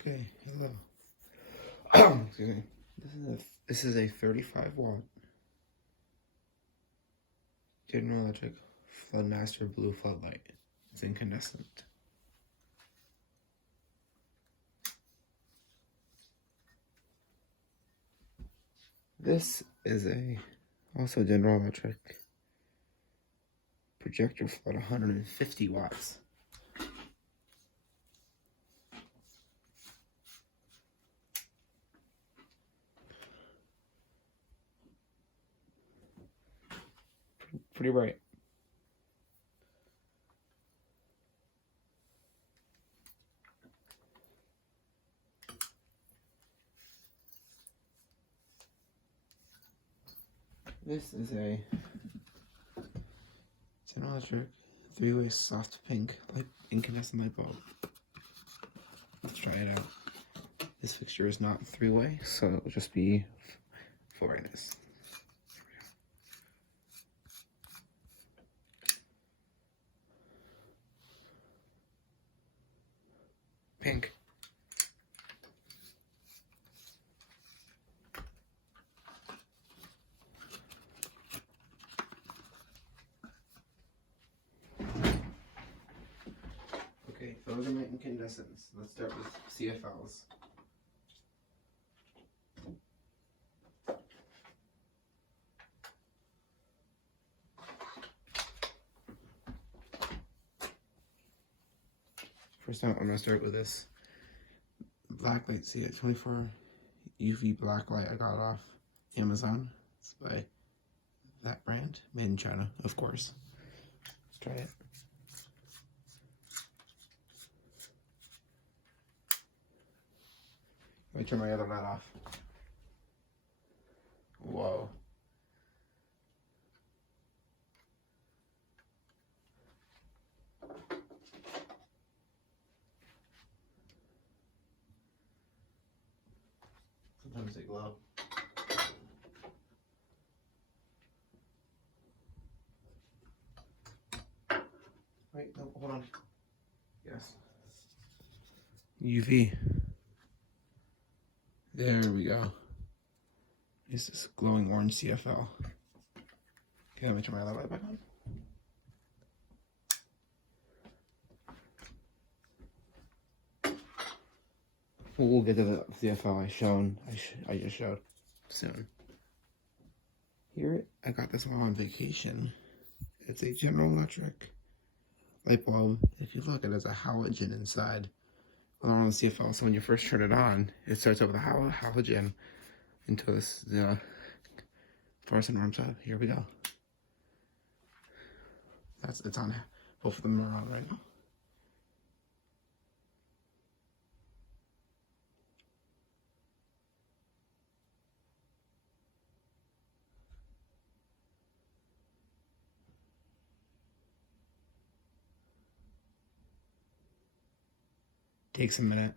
Okay, hello. Excuse me. This is a 35-watt General Electric Floodmaster blue floodlight. It's incandescent. This is also General Electric projector flood, 150 watts. Pretty bright. This is a General Electric 3-way soft pink incandescent light bulb. Let's try it out. This fixture is not 3-way, so it will just be full brightness. Pink. Okay, those are my incandescents. Let's start with CFLs. First out, I'm gonna start with this Blacklight CF24 UV blacklight I got off Amazon. It's by that brand, made in China, of course. Let's try it. Let me turn my other light off. Whoa. Sometimes they glow. Wait, no, hold on. Yes. UV. There we go. This is glowing orange CFL. Okay, let me turn my other light back on. We'll get to the CFL I just showed soon. Here, I got this while on vacation. It's a General Electric light bulb. If you look, it has a halogen inside. Along on the CFL, so when you first turn it on, it starts up with a halogen until this fluorescent warms up. Here we go. It's on. Both of them are on right now. Takes a minute.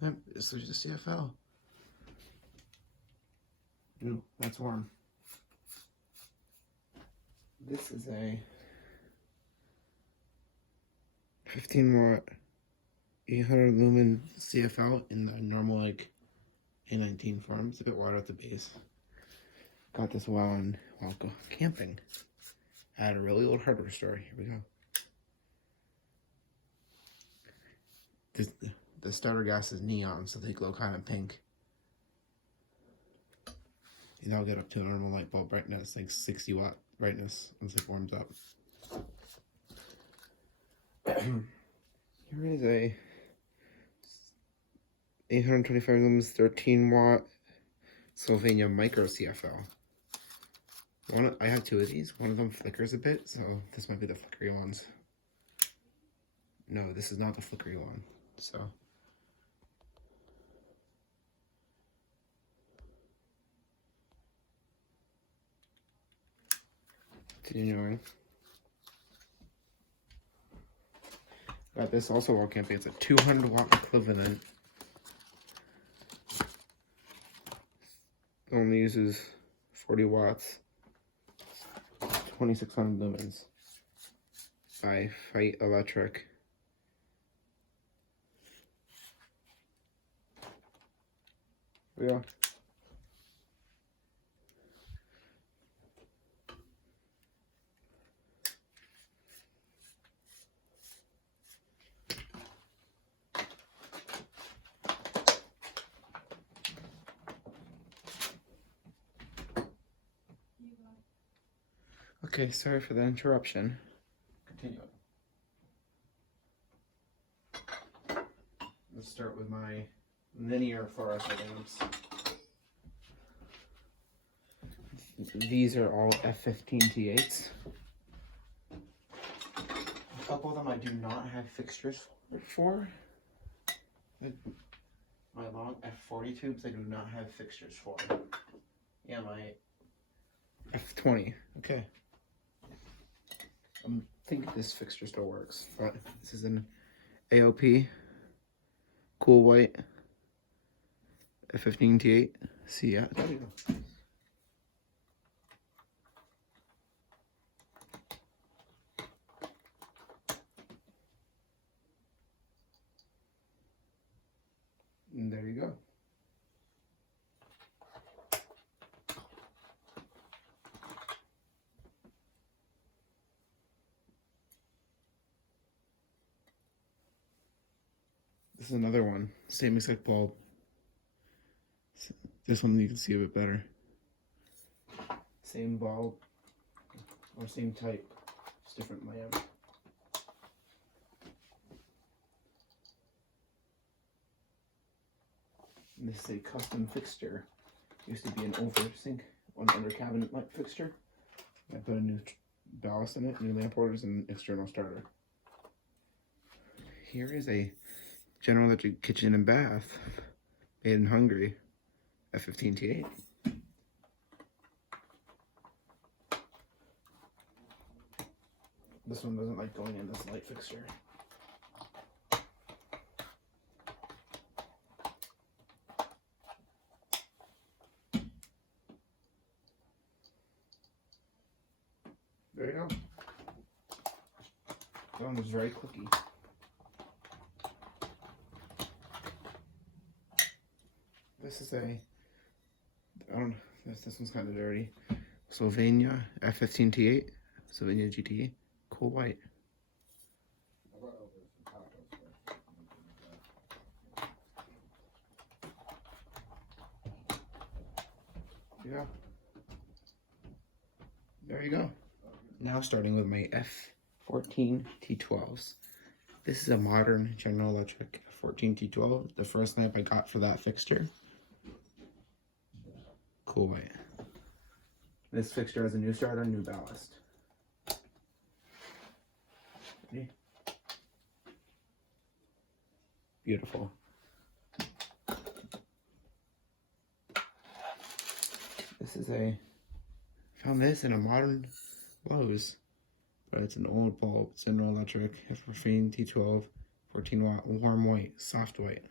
Yep, this is the CFL. Ooh, that's warm. This is a 15-watt 800 lumen CFL in the normal A19 form. It's a bit wider at the base. Got this while camping at a really old hardware store. Here we go. The starter gas is neon, so they glow kind of pink. And I'll get up to normal light bulb brightness, like 60-watt brightness once it warms up. Here is a 825 lumens 13-watt Sylvania Micro CFL. I have two of these. One of them flickers a bit, so this might be the flickery ones. No, this is not the flickery one. So Continuing. Got this also while camping. It's a 200 watt equivalent. Only uses 40 watts. 2600 lumens. By Fight Electric. Here we go. Okay, sorry for the interruption. Continuing. Let's start with my linear fluorescent lamps. These are all F15T8s. A couple of them I do not have fixtures for. My long F40 tubes I do not have fixtures for. Yeah, my F20. Okay. I think this fixture still works, but this is an AOP Cool White F15T8. See, yeah, there we go. And there you go. This is another one, same exact bulb. This one you can see a bit better. Same bulb, or same type, just different lamp. And this is a custom fixture. Used to be an over-sink, one under cabinet light fixture. I put a new ballast in it, new lamp holders, and external starter. Here is a General Electric kitchen and bath made in Hungary, F15T8. This one doesn't like going in this light fixture. There you go. That one was very clicky. This is a, I don't know, this one's kind of dirty. Sylvania F15T8, Sylvania GT, Cool White. Yeah. There you go. Now starting with my F14 T12s. This is a modern General Electric F14 T12, the first lamp I got for that fixture. Cool White. This fixture has a new starter, new ballast. Ready? Beautiful. This is found this in a modern Lowe's, but it's an old bulb. It's General Electric F14 T12, 14 watt, warm white, soft white.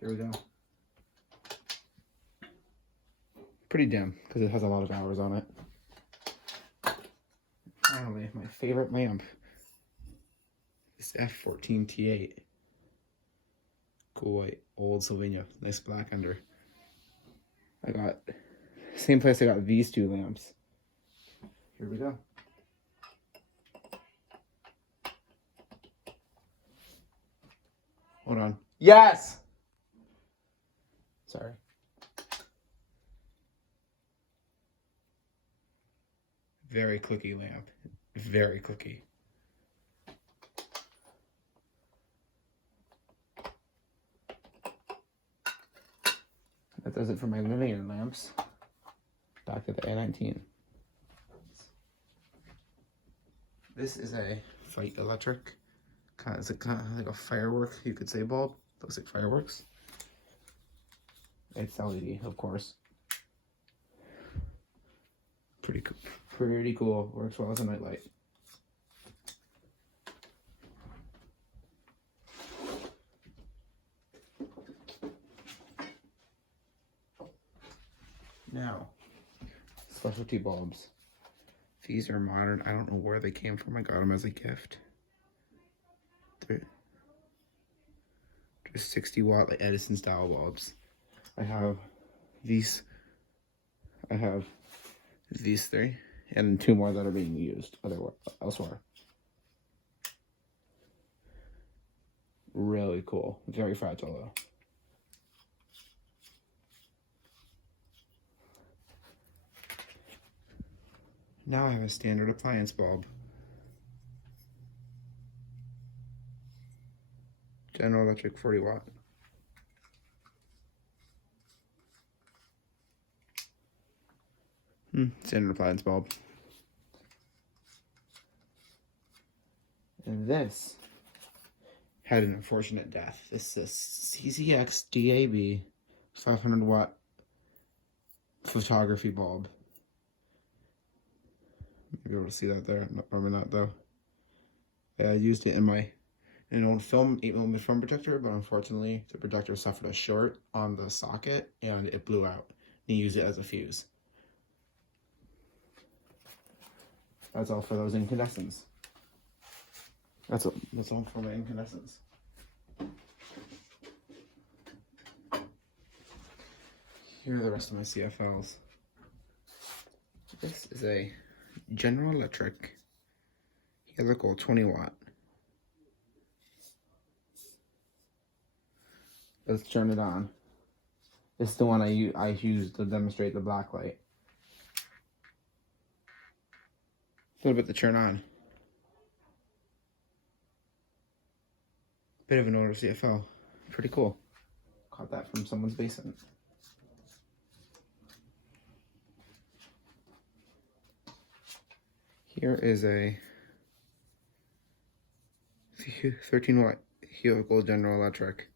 Here we go. Pretty dim because it has a lot of hours on it. Finally, my favorite lamp. This F14 T8. Cool White, old Sylvania, nice black under. I got, same place I got these two lamps. Here we go. Hold on. Yes! Sorry. Very clicky lamp. Very clicky. That does it for my linear lamps. Back to the A19. This is a Fight Electric. It's kind of like a firework, you could say, bulb. Looks like fireworks. It's LED, of course. Pretty cool. Works well as a nightlight. Now, specialty bulbs. These are modern. I don't know where they came from. I got them as a gift. They're 60-watt like Edison style bulbs. I have these three and 2 more that are being used elsewhere. Really cool. Very fragile though. Now I have a standard appliance bulb. General Electric 40-watt. Standard appliance bulb. And this had an unfortunate death. This is CZX DAB 500-watt photography bulb. You'll be able to see that there. No, probably not though. I used it in an old 8mm film protector, but unfortunately the protector suffered a short on the socket and it blew out. And used it as a fuse. That's all for those incandescents. That's all for my incandescents. Here are the rest of my CFLs. This is a General Electric helical 20-watt. Let's turn it on. This is the one I used to demonstrate the black light. A little bit to turn on. Bit of an older CFL. Pretty cool. Caught that from someone's basement. Here is a 13-watt helical General Electric.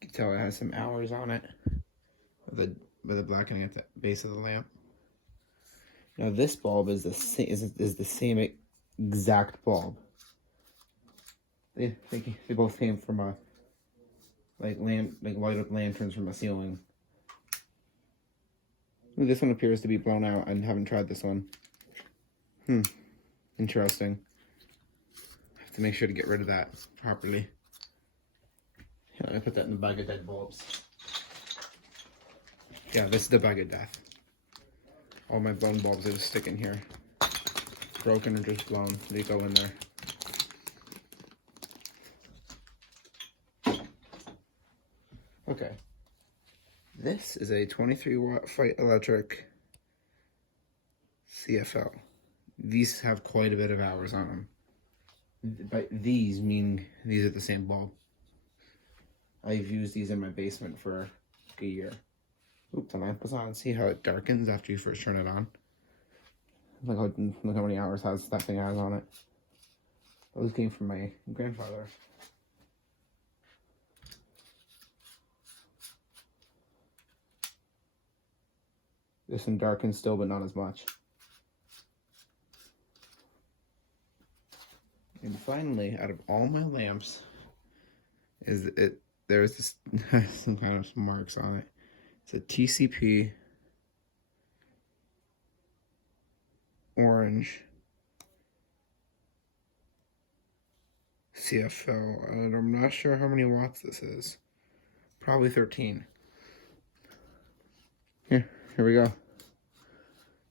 You can tell it has some hours on it by the blackening at the base of the lamp. Now this bulb is the same exact bulb. They both came from a light up lanterns from a ceiling. Ooh, this one appears to be blown out. I haven't tried this one. Interesting. I have to make sure to get rid of that properly. I put that in the bag of dead bulbs. Yeah, this is the bag of death. All my blown bulbs are just sticking here. Broken or just blown. They go in there. Okay. This is a 23-watt Fight Electric CFL. These have quite a bit of hours on them. By these, meaning these are the same bulb. I've used these in my basement for a year. Oop, the lamp was on. See how it darkens after you first turn it on? Look how many hours that thing has on it. Those came from my grandfather. This one darkens still, but not as much. And finally, out of all my lamps, there's this some kind of marks on it. It's a TCP orange CFL, and I'm not sure how many watts this is. Probably 13. Here we go.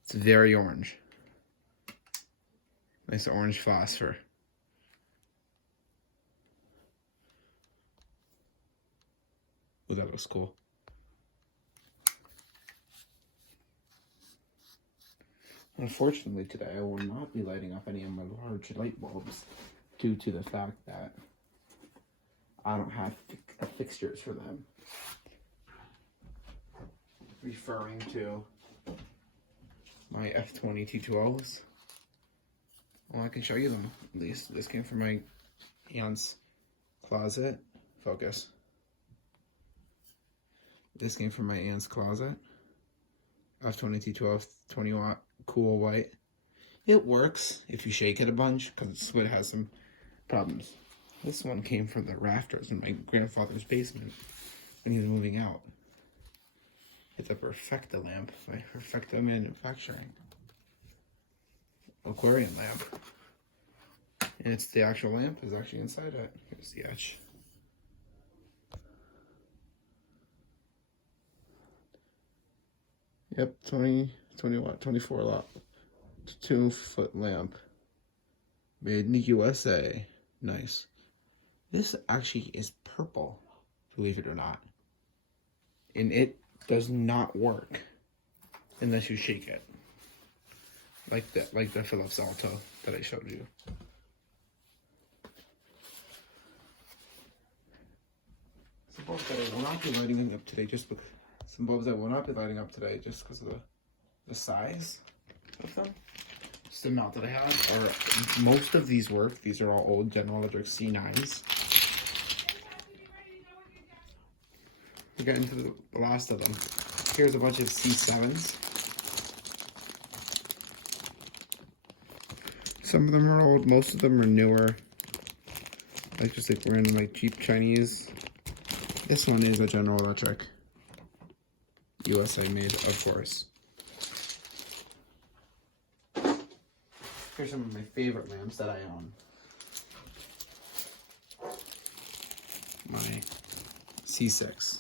It's very orange. Nice orange phosphor. Ooh, that looks cool. Unfortunately, today I will not be lighting up any of my large light bulbs due to the fact that I don't have fixtures for them. Referring to my F20 T2Os. Well, I can show you them at least. This came from my aunt's closet. Focus. This came from my aunt's closet. F2212 20-watt cool white. It works if you shake it a bunch because it has some problems. This one came from the rafters in my grandfather's basement when he was moving out. It's a Perfecta lamp by Perfecta Manufacturing. Aquarium lamp. And it's the actual lamp is actually inside it. Here's the etch. Yep, 20 watt, 24 watt, 2-foot lamp. Made in the USA. Nice. This actually is purple, believe it or not. And it does not work unless you shake it. Like the Philips Alto that I showed you. Some bulbs that I will not be lighting up today just because of the size of them. Just the amount that I have. Or most of these work. These are all old General Electric C9s. We're getting to the last of them. Here's a bunch of C7s. Some of them are old, most of them are newer. Like just like random like cheap Chinese. This one is a General Electric. USA made, of course. Here's some of my favorite lamps that I own. My C6.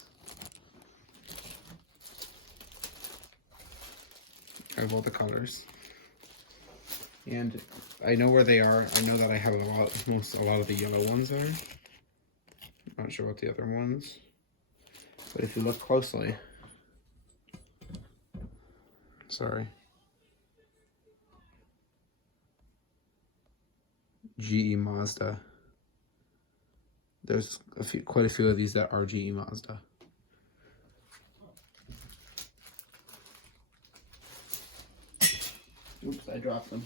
I have all the colors. And I know where they are. I know that I have a lot of the yellow ones are. I'm not sure about the other ones. But if you look closely, sorry. GE Mazda. There's quite a few of these that are GE Mazda. Oops, I dropped them.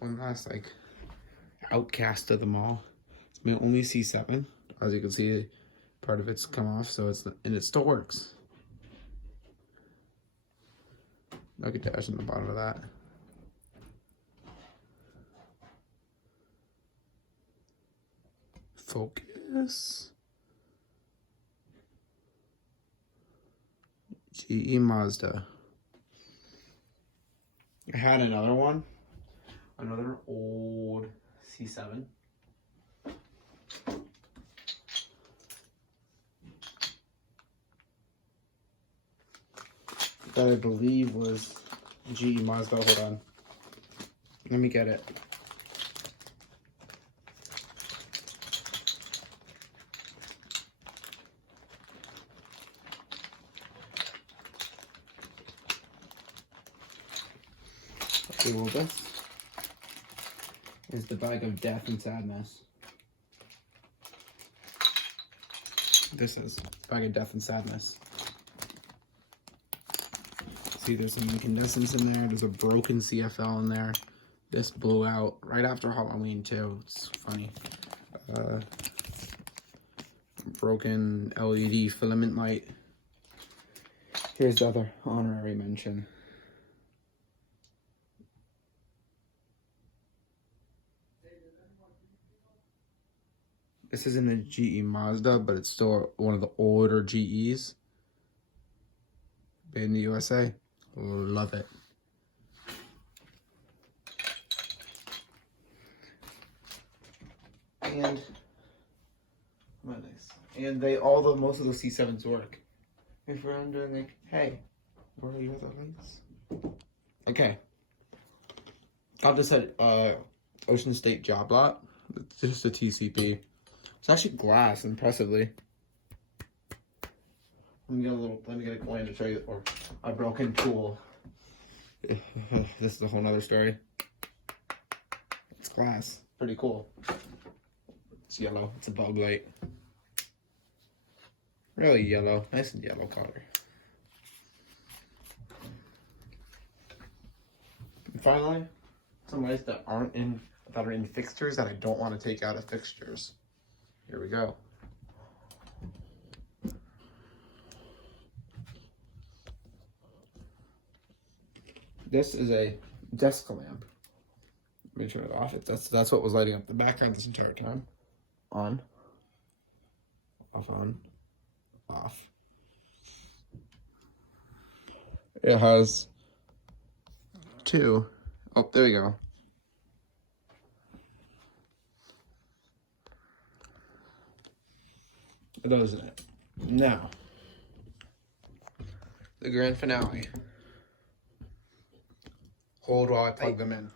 One last like outcast of them all. It's my only C7. As you can see, part of it's come off, so and it still works. Nugget dash on the bottom of that. Focus. GE Mazda. I had another one. Another old C7. That I believe was GE Mazda. Hold on. Let me get it. Okay, well, this is the bag of death and sadness. This is bag of death and sadness. See, there's some incandescents in there. There's a broken CFL in there. This blew out right after Halloween too. It's funny. Broken LED filament light. Here's the other honorary mention. This isn't a GE Mazda, but it's still one of the older GEs. Made in the USA. Love it. And what is? And most of the C7s work. If we're wondering like, hey, where are your other lights? Okay. Got this at Ocean State Job Lot. It's just a TCP. It's actually glass, impressively. Let me get a coin to show you, or a broken tool. This is a whole nother story. It's glass. Pretty cool. It's yellow. It's a bug light. Really yellow. Nice and yellow color. And finally, some lights that are in fixtures that I don't want to take out of fixtures. Here we go. This is a desk lamp. Let me turn it off. That's what was lighting up the background this entire time. On. Off, on. Off. It has two. Oh, there you go. It doesn't it? Now, the grand finale. Hold while I plug them in.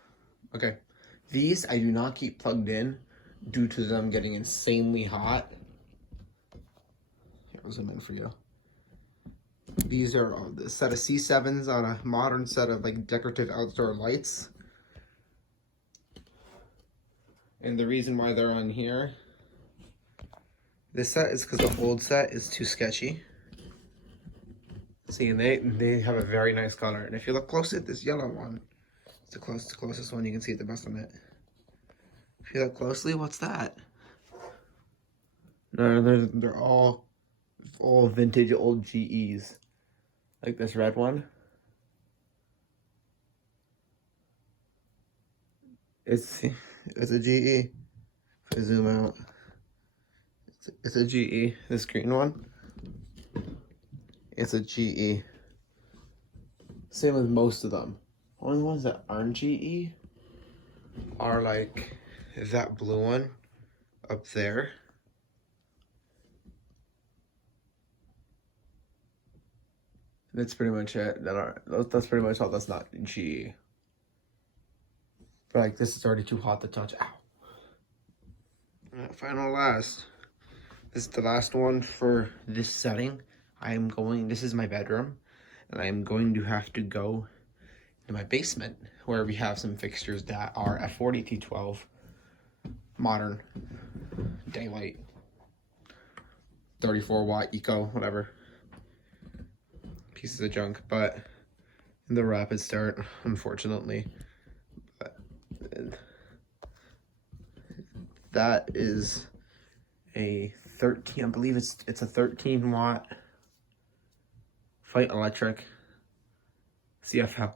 Okay. These I do not keep plugged in due to them getting insanely hot. Here, I'll zoom in for you. These are a set of C7s on a modern set of like decorative outdoor lights. And the reason why they're on here, this set is because the old set is too sketchy. See, and they have a very nice color. And if you look close at this yellow one, it's the closest one you can see it the best on it. If you look closely, what's that? No, they're all vintage old GEs. Like this red one. It's a GE. If I zoom out, it's a GE. This green one, it's a GE. Same with most of them. Only ones that aren't GE are like that blue one up there. That's pretty much it. That's pretty much all that's not GE. But like this is already too hot to touch. Ow. Final last. This is the last one for this setting. This is my bedroom, and I am going to have to go to my basement where we have some fixtures that are F40T12 modern daylight 34 watt eco, whatever. Pieces of junk, but in the rapid start, unfortunately. But that is a 13, I believe it's a 13 watt Fight Electric CFL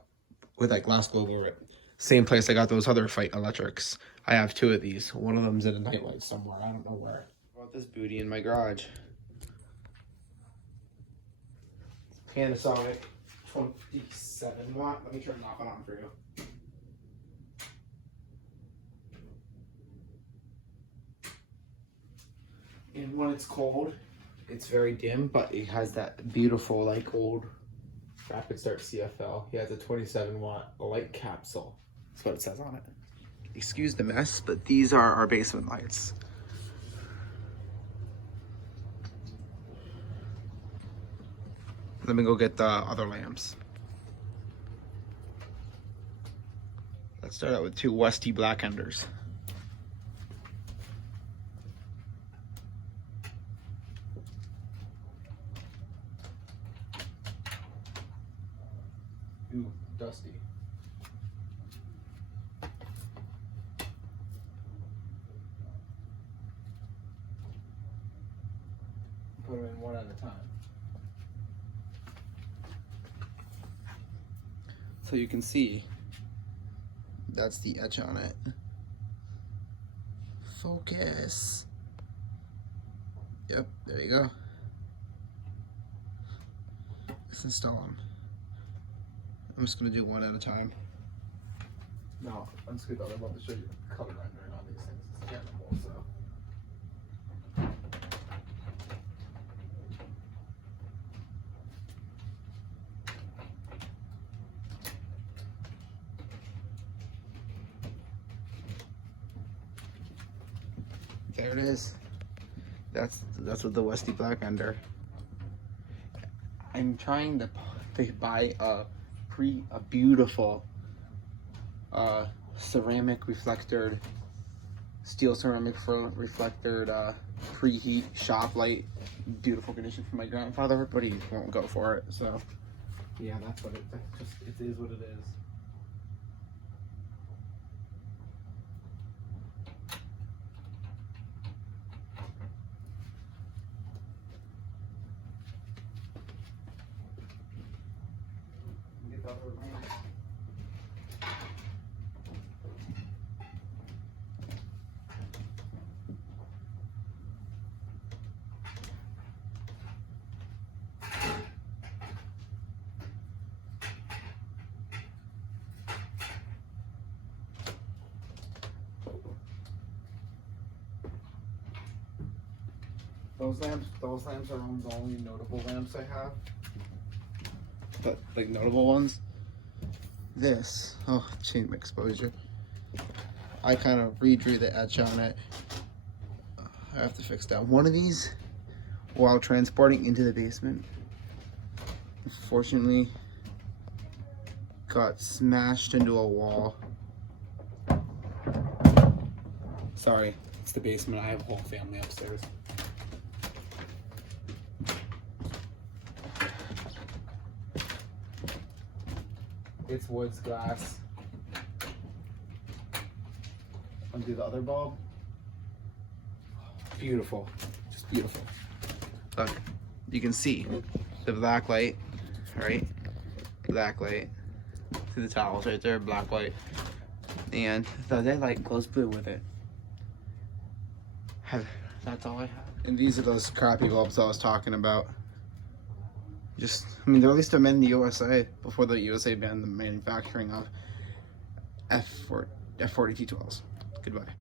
with that glass globe over it. Same place I got those other Fight Electrics. I have two of these. One of them's in a nightlight somewhere. I don't know where. I brought this booty in my garage. Panasonic 27 watt. Let me turn it off and on for you. And when it's cold, it's very dim, but it has that beautiful, like, old Rapid Start CFL. He has a 27 watt light capsule. That's what it says on it. Excuse the mess, but these are our basement lights. Let me go get the other lamps. Let's start out with two Westy Black Enders. Ooh, dusty. Put them in one at a time. So you can see, that's the etch on it. Focus. Yep, there you go. Let's install them. I'm just gonna do one at a time. No, I'm just gonna about to show you the color rendering on these things. It's terrible, so. There it is. That's with the Westy Black Ender. I'm trying to buy a beautiful ceramic reflectored, steel ceramic reflectored preheat shop light, beautiful condition for my grandfather, but he won't go for it. So yeah, it is what it is. the other lamp. Those lamps are the only notable lamps I have. But like notable ones. This, oh, change my exposure. I kind of redrew the etch on it. I have to fix that. One of these, while transporting into the basement, unfortunately got smashed into a wall. Sorry, it's the basement. I have a whole family upstairs. It's wood's glass. Undo the other bulb. Beautiful, just beautiful. Look, you can see the black light, right? Black light. See the towels right there, black light. And the other light goes blue with it. That's all I have. And these are those crappy bulbs I was talking about. Just, I mean, they released them in the USA before the USA banned the manufacturing of F4212s. Goodbye.